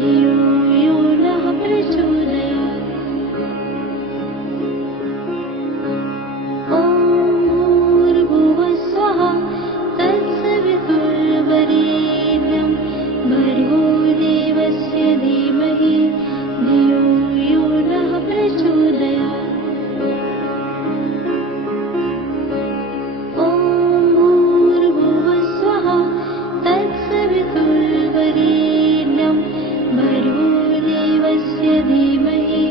धियो यो नः प्रचोदयात्। ॐ भूर्भुवः स्वः तत्सवितुर्वरेण्यं भर्गो देवस्य धीमहि धियो यो नः प्रचोदयात्। ॐ भूर्भुवः स्वः तत्सवितुर्वरेण्यं भर्गो देवस्य धीमहि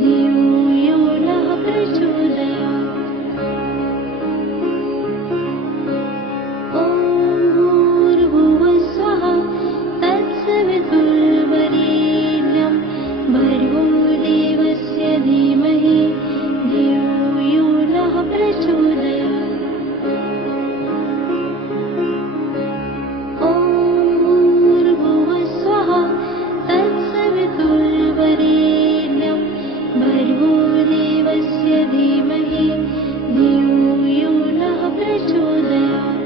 धियो यो नः प्रचोदयात्। ॐ भूर्भुवः स्वः तत्सवितुर्वरेण्यं भर्गो देवस्य धीमहि धियो यो नः प्रचोदयात्। ॐ भूर्भुवः स्वः तत्सवितुर्वरेण्यं भर्गो देवस्य धीमहि धियो यो नः प्रचोदयात्।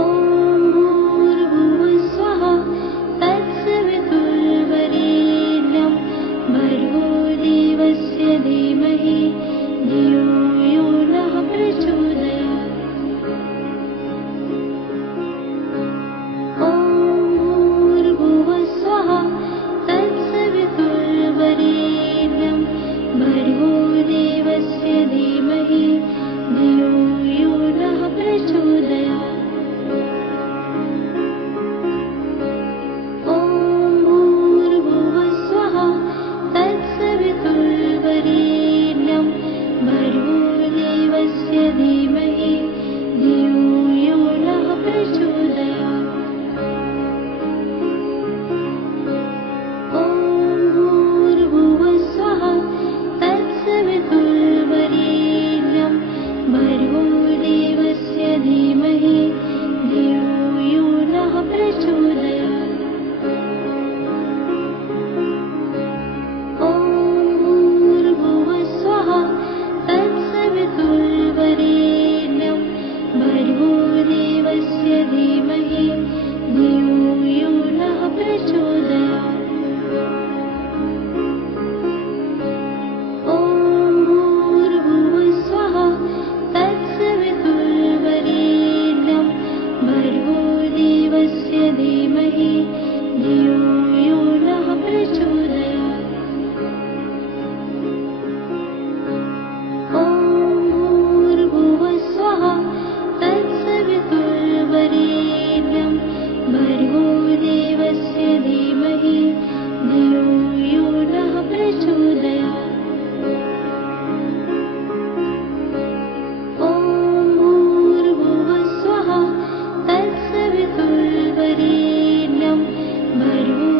ॐ भूर्भुवः स्वः तत्सवितुर्वरेण्यं भर्गो देवस्य धीमहि धियो यो नः प्रचोदयात्। ॐ भूर्भुवः स्वः तत्सवितुर्वरेण्यं भर्गो देवस्य धीमहि धियो यो नः प्रचोदयात्। ॐ भूर्भुवः स्वः तत्सवितुर्वरेण्यं भर्गो देवस्य धीमहि धियो यो नः प्रचोदयात्। ॐ भूर्भुवः स्वः तत्सवितुर्वरेण्यं भर्गो देवस्य धीमहि धियो यो नः प्रचोदयात्। ॐ भूर्भुवः स्वः तत्सवितुर्वरेण्यं भर्गो देवस्य धीमहि धियो यो नः प्रचोदयात्। ॐ भूर्भुवः स्वः तत्सवितुर्वरेण्यं भर्गो देवस्य धीमहि धियो यो नः प्रचोदयात्। ॐ भूर्भुवः स्वः तत्सवितुर्वरेण्यं भर्गो देवस्य धीमहि धियो यो नः प्रचोदयात्। ॐ भूर्भुवः स्वः तत्सवितुर्वरेण्यं भर्गो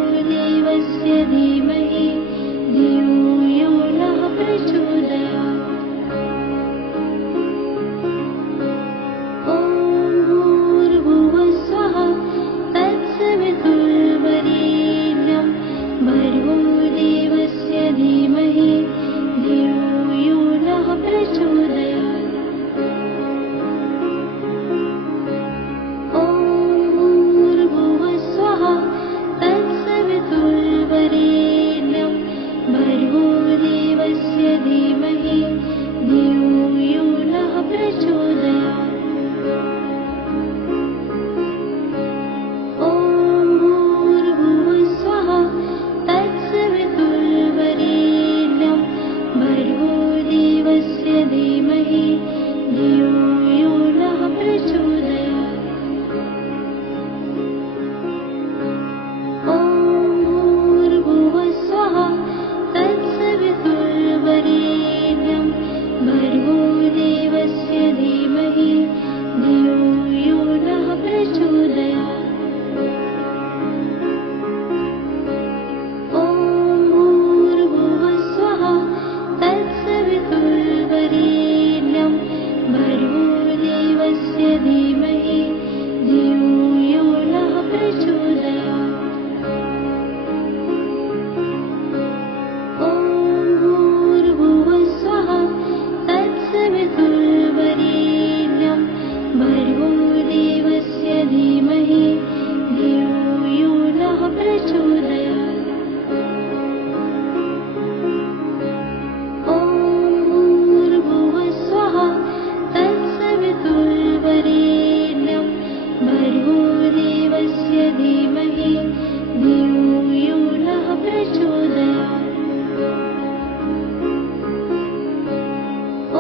प्रचोदयात्।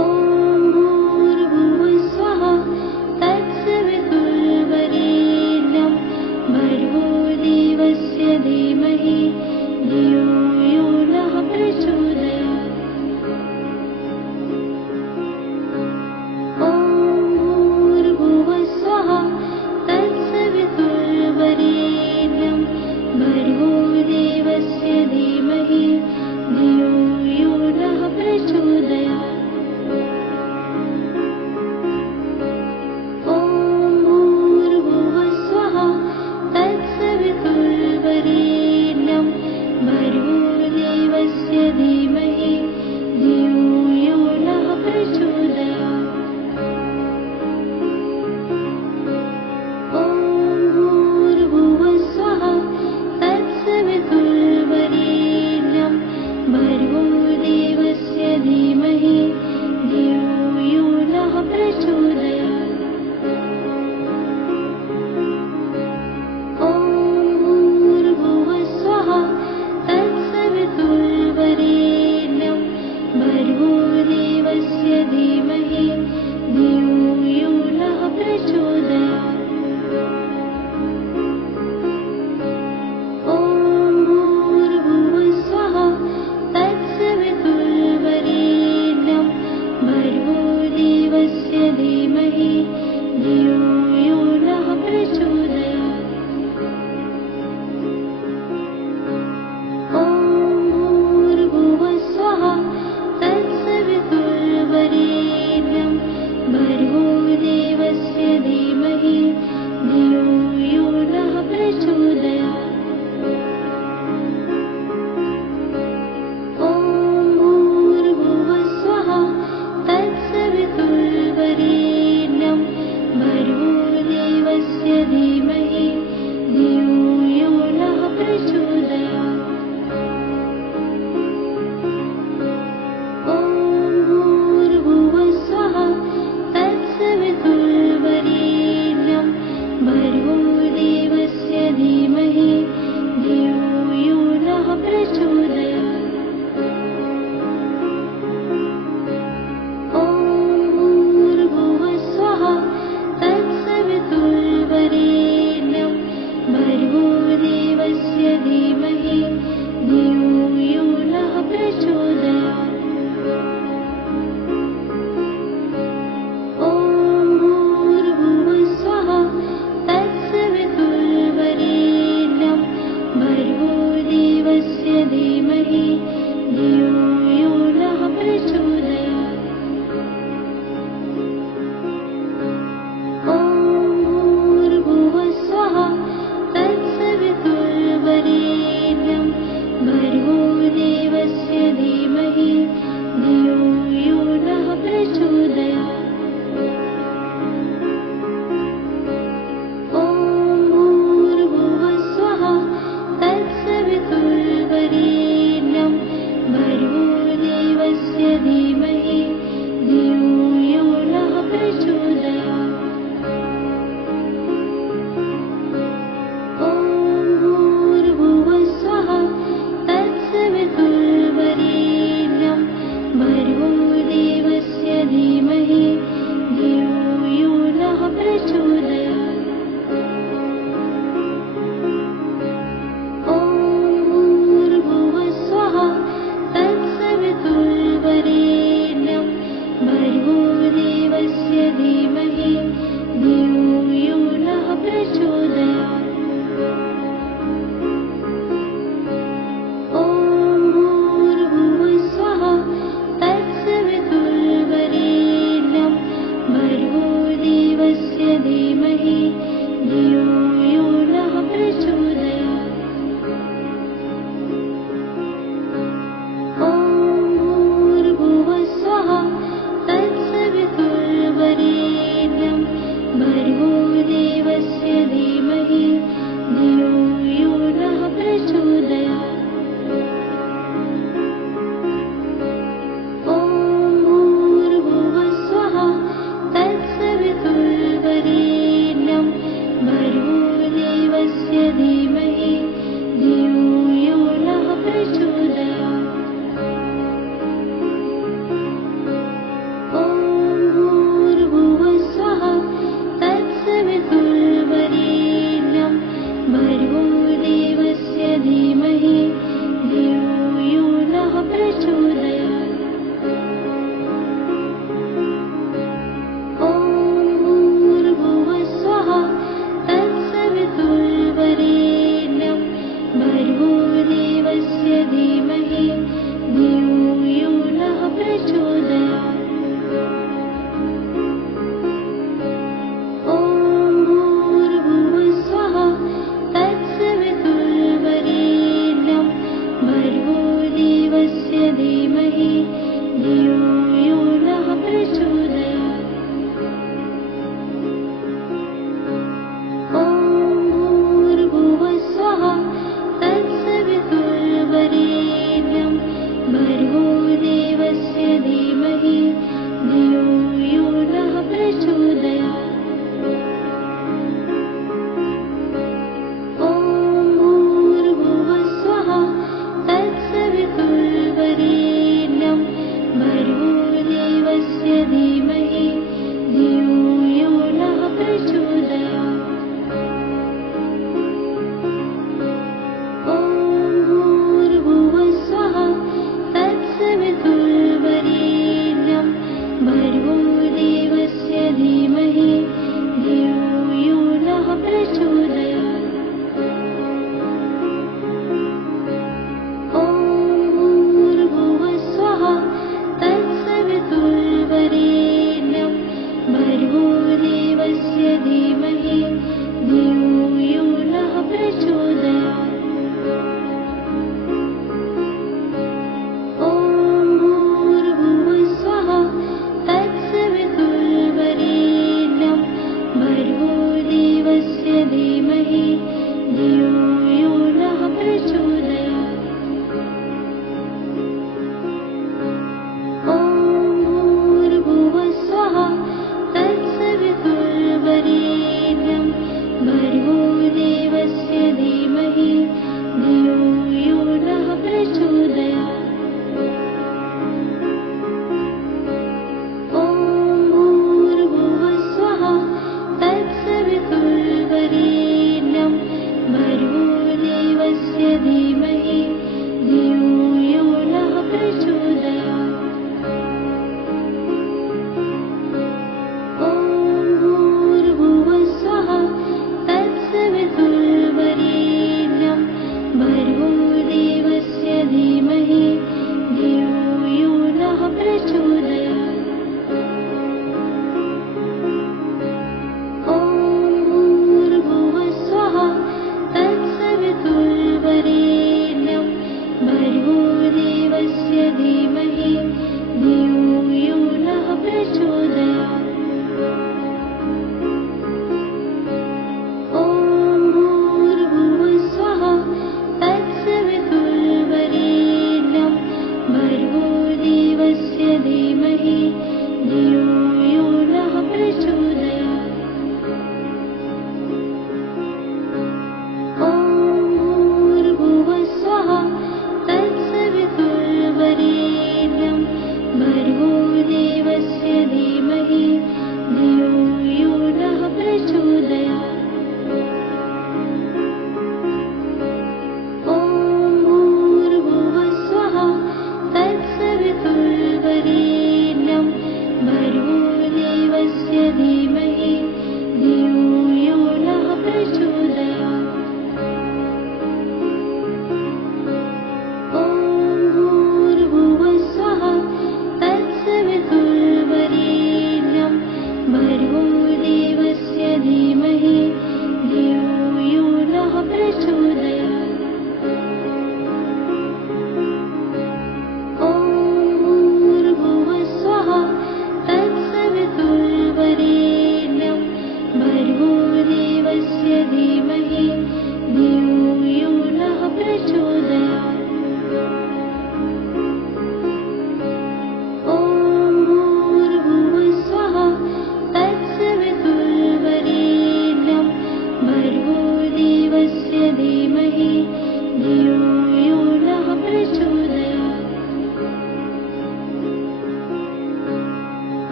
ॐ भूर्भुवस्सुवः तत्सवितुर्वरेण्यं भर्गो देवस्य धीमहि धियो यो नः प्रचोदयात्। ॐ भूर्भुवस्सुवः तत्सवितुर्वरेण्यं भर्गो देवस्य धीमहि धियो यो नः प्रचोदयात्। ॐ भूर्भुवस्सुवः तत्सवितुर्वरेण्यं भर्गो देवस्य धीमहि धियो यो नः प्रचोदयात्। ॐ भूर्भुवस्सुवः तत्सवितुर्वरेण्यं भर्गो देवस्य धीमहि धियो यो नः प्रचोदयात्। ॐ भूर्भुवस्सुवः तत्सवितुर्वरेण्यं भर्गो देवस्य धीमहि धियो यो नः प्रचोदयात्। ॐ भूर्भुवस्सुवः तत्सवितुर्वरेण्यं भर्गो देवस्य धीमहि धियो यो नः प्रचोदयात्। ॐ भूर्भुवस्सुवः तत्सवितुर्वरेण्यं भर्गो देवस्य धीमहि धियो यो नः प्रचोदयात्। ॐ भूर्भुवस्सुवः तत्सवितुर्वरेण्यं भर्गो देवस्य धीमहि धियो यो नः प्रचोदयात्। ॐ भूर्भुवस्सुवः तत्सवितुर्वरेण्यं भर्गो देवस्य धीमहि धियो यो नः प्रचोदयात्। ॐ भूर्भुवस्सुवः तत्सवितुर्वरेण्यं भर्गो देवस्य धीमहि धियो यो नः प्रचोदयात्। ॐ भूर्भुवस्सुवः तत्सवितुर्वरेण्यं भर्गो देवस्य धीमहि धियो यो नः प्रचोदयात्। ॐ भूर्भुवस्सुवः तत्सवितुर्वरेण्यं भर्गो देवस्य धीमहि धियो यो नः प्रचोदयात्। ॐ भूर्भुवस्सुवः तत्सवितुर्वरेण्यं भर्गो देवस्य धीमहि धियो यो नः प्रचोदयात्। ॐ भूर्भुवस्सुवः तत्सवितुर्वरेण्यं भर्गो देवस्य धीमहि धियो यो नः प्रचोदयात्। ॐ भूर्भुवस्सुवः तत्सवितुर्वरेण्यं भर्गो देवस्य धीमहि धियो यो नः प्रचोदयात्। ॐ भूर्भुवस्सुवः तत्सवितुर्वरेण्यं भर्गो देवस्य धीमहि धियो यो नः प्रचोदयात्। ॐ भूर्भुवस्सुवः तत्सवितुर्वरेण्यं भर्गो देवस्य धीमहि धियो यो नः प्रचोदयात्। ॐ भूर्भुवस्सुवः तत्सवितुर्वरेण्यं भर्गो देवस्य धीमहि